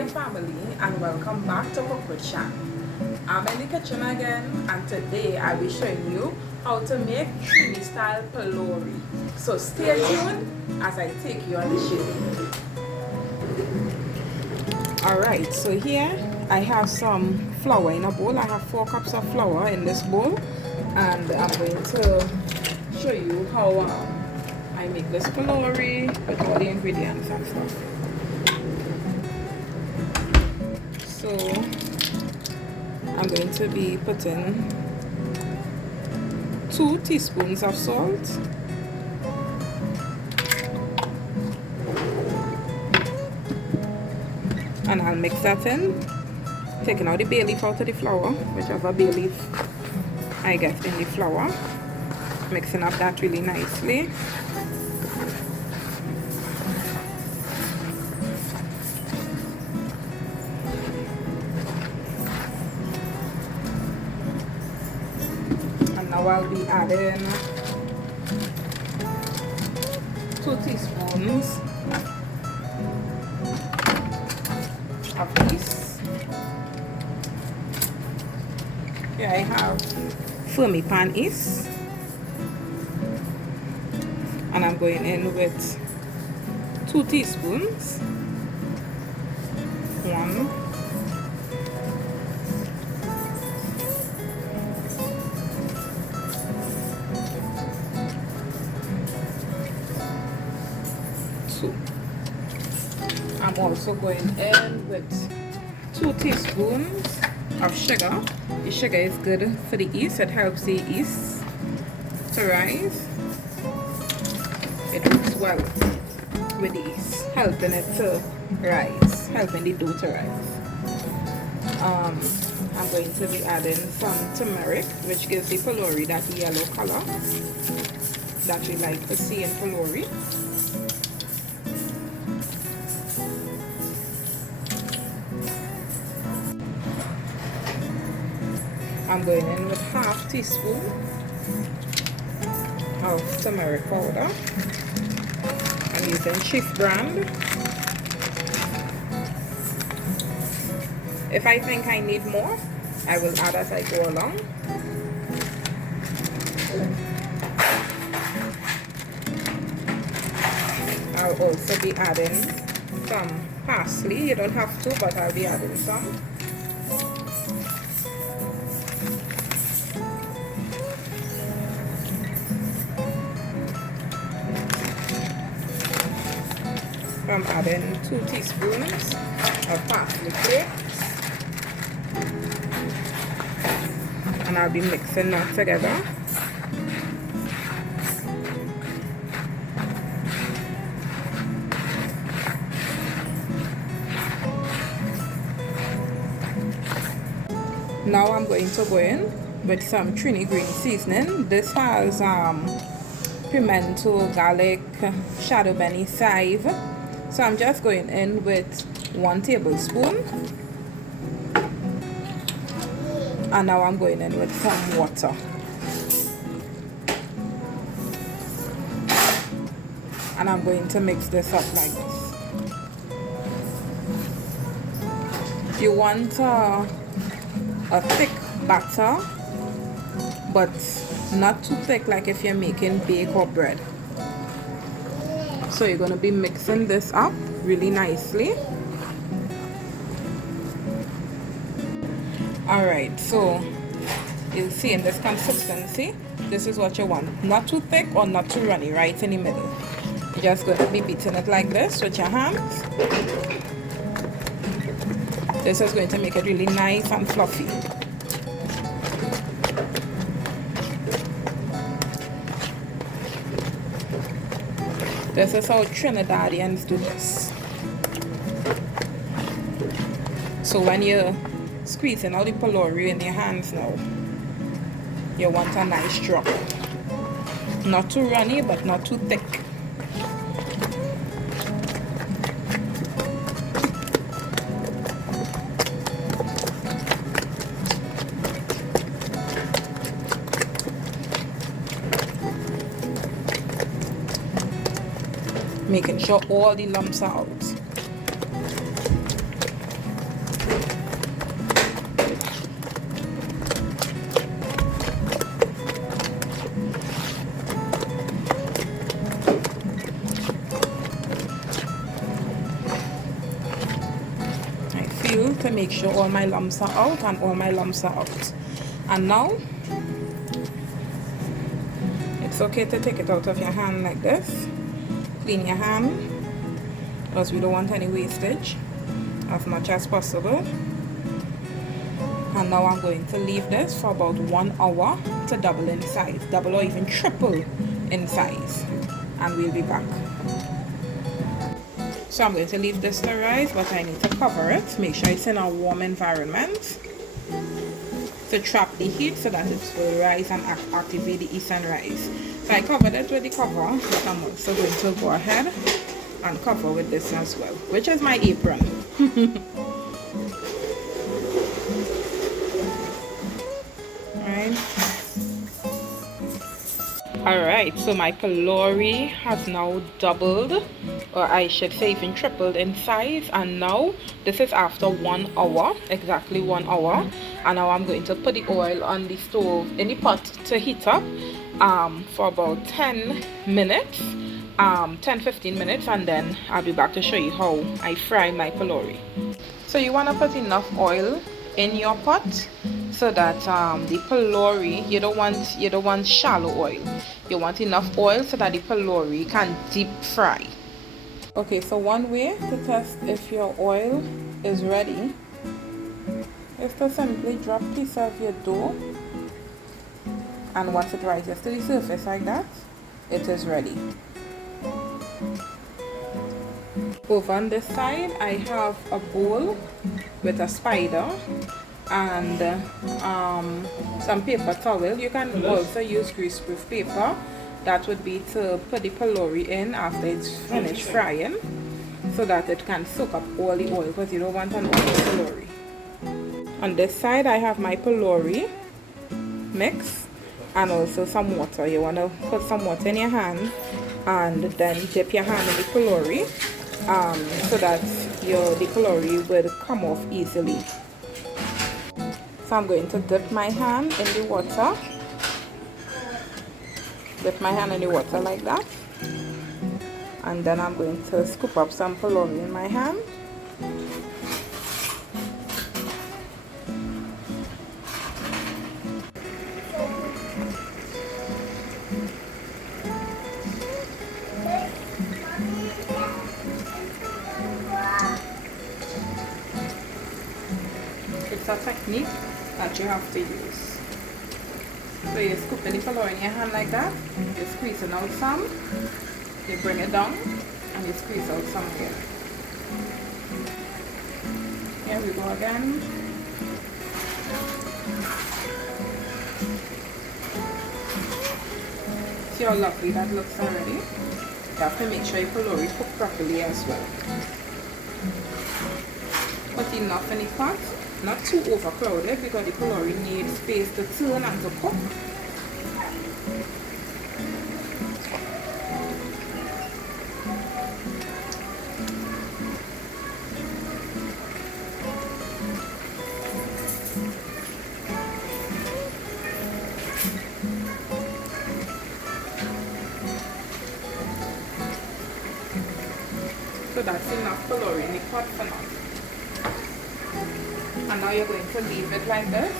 my family, and welcome back to Cookwood Chat. I'm in the kitchen again, and today I'll be showing you how to make Trinistyle Polourie. So stay tuned as I take you on the journey. Alright, so here I have some flour in a bowl. I have 4 cups of flour in this bowl, and I'm going to show you how I make this Polourie with all the ingredients and stuff. So I'm going to be putting 2 teaspoons of salt, and I'll mix that in, taking out the bay leaf out of the flour, whichever bay leaf I get in the flour, mixing up that really nicely. And now I'll be adding 2 teaspoons of yeast. Here I have firmie pan yeast, and I'm going in with 2 teaspoons. 1, 2. I'm also going in with 2 teaspoons of sugar. The sugar is good for the yeast. It helps the yeast to rise. It works well with the yeast, helping it to rise, helping the dough to rise. I'm going to be adding some tumeric, which gives the Polourie that yellow color that we like to see in Polourie. I'm going in with half teaspoon of turmeric powder. I'm using Chief brand. If I think I need more, I will add as I go along. I'll also be adding some parsley. You don't have to, but I'll be adding some. I'm adding 2 teaspoons of parsley flakes, and I'll be mixing that together. Now I'm going to go in with some Trini green seasoning. This has pimento, garlic, shadow beni, chive. So I'm just going in with 1 tablespoon, and now I'm going in with some water. And I'm going to mix this up like this. You want a thick batter, but not too thick like if you're making bake or bread. So you're going to be mixing this up really nicely. Alright, so you'll see in this consistency, this is what you want. Not too thick or not too runny, right in the middle. You're just going to be beating it like this with your hands. This is going to make it really nice and fluffy. This is how Trinidadians do this. So when you're squeezing all the Polourie in your hands now, you want a nice drop. Not too runny, but not too thick. making sure all the lumps are out. to make sure all my lumps are out, and all my lumps are out. And now it's okay to take it out of your hand like this. Clean your hand, because we don't want any wastage as much as possible. And now I'm going to leave this for about 1 hour to double in size, double or even triple in size, and we'll be back. So I'm going to leave this to rise, but I need to cover it, make sure it's in a warm environment to trap the heat so that it will rise and activate the yeast and rise. So I covered it with the cover, but I'm also going to go ahead and cover with this as well, which is my apron. Alright, so my Polourie has now doubled, or I should say even tripled in size, and now this is after 1 hour, exactly 1 hour. And now I'm going to put the oil on the stove in the pot to heat up for about 10 minutes, 10-15 minutes, and then I'll be back to show you how I fry my Polourie. So you want to put enough oil in your pot so that the Polourie, you don't want shallow oil. You want enough oil so that the Polourie can deep fry. Okay, so one way to test if your oil is ready is to simply drop a piece of your dough, and once it rises to the surface like that, it is ready. Over on this side, I have a bowl with a spider and some paper towel. You can also use greaseproof paper. That would be to put the Polourie in after it's finished frying, so that it can soak up all the oil, because you don't want an oily Polourie. On this side, I have my Polourie mix and also some water. You want to put some water in your hand and then dip your hand in the Polourie so that the Polourie will come off easily. So I'm going to dip my hand in the water. Dip my hand in the water like that. And then I'm going to scoop up some Polourie in my hand. It's a technique that you have to use. So you scoop the Polourie in your hand like that, you squeeze it out some, you bring it down, and you squeeze out some here. Here we go again. See how lovely that looks already? You have to make sure your Polourie cook properly as well. Put enough in the pot. Not too overcrowded, because the Polourie needs space to turn and to cook. So that's enough Polourie in the pot for now. And now you're going to leave it like this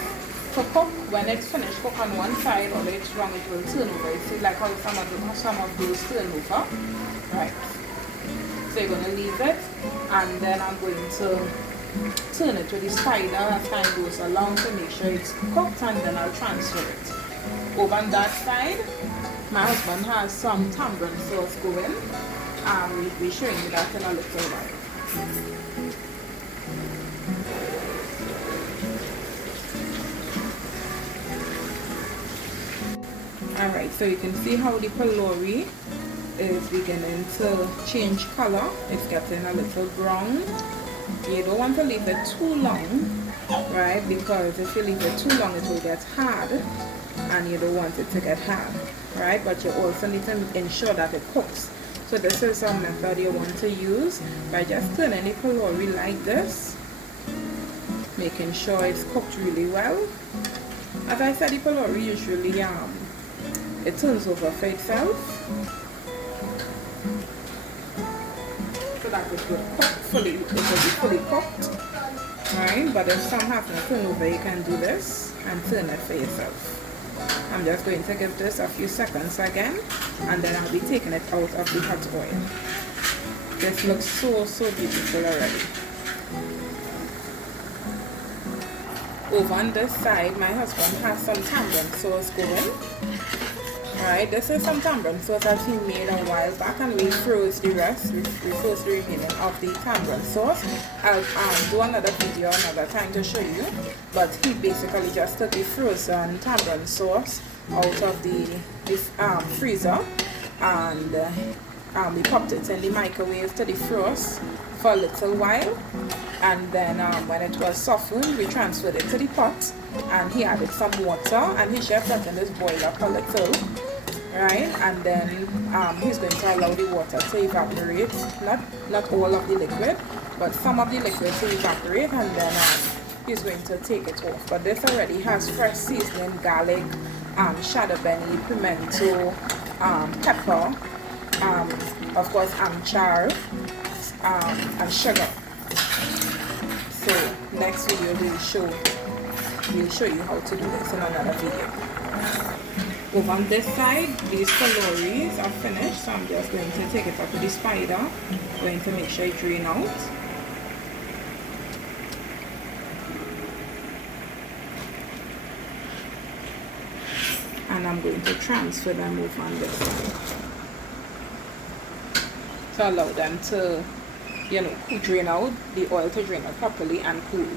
to cook. When it's finished, cook on one side, or it's wrong, it will turn over. You see like how some of those turn over, right? So you're going to leave it, and then I'm going to turn it with the spider as time goes along to make sure it's cooked, and then I'll transfer it. Over on that side, my husband has some tamarind sauce going, and we'll be showing you that in a little while. Alright, so you can see how the Polourie is beginning to change color. It's getting a little brown. You don't want to leave it too long, right? Because if you leave it too long, it will get hard, and you don't want it to get hard, right? But you also need to ensure that it cooks. So this is a method you want to use by just turning the Polourie like this, making sure it's cooked really well. As I said, the Polourie usually it turns over for itself. So that it would cook fully, it would be fully cooked. Right, but if some happen to turn over, you can do this and turn it for yourself. I'm just going to give this a few seconds again, and then I'll be taking it out of the hot oil. This looks so beautiful already. Over on this side, my husband has some tamarind sauce going. Alright, this is some tamarind sauce that he made a while back, and we froze the rest. We froze the remaining of the tamarind sauce. I'll do another video another time to show you, but he basically just took the frozen tamarind sauce out of the freezer, and we popped it in the microwave to defrost for a little while, and then when it was softened, we transferred it to the pot, and he added some water, and he just let this boil up a little. Right, and then he's going to allow the water to evaporate, not all of the liquid, but some of the liquid to evaporate, and then he's going to take it off. But this already has fresh seasoning, garlic, chadon, beni, pimento, pepper, of course anchar, and sugar. So next video we'll show you how to do this in another video. Over on this side, these Polouries are finished, so I'm just going to take it up with the spider, going to make sure it drain out. And I'm going to transfer them over on this side to allow them to, drain out, the oil to drain out properly and cool.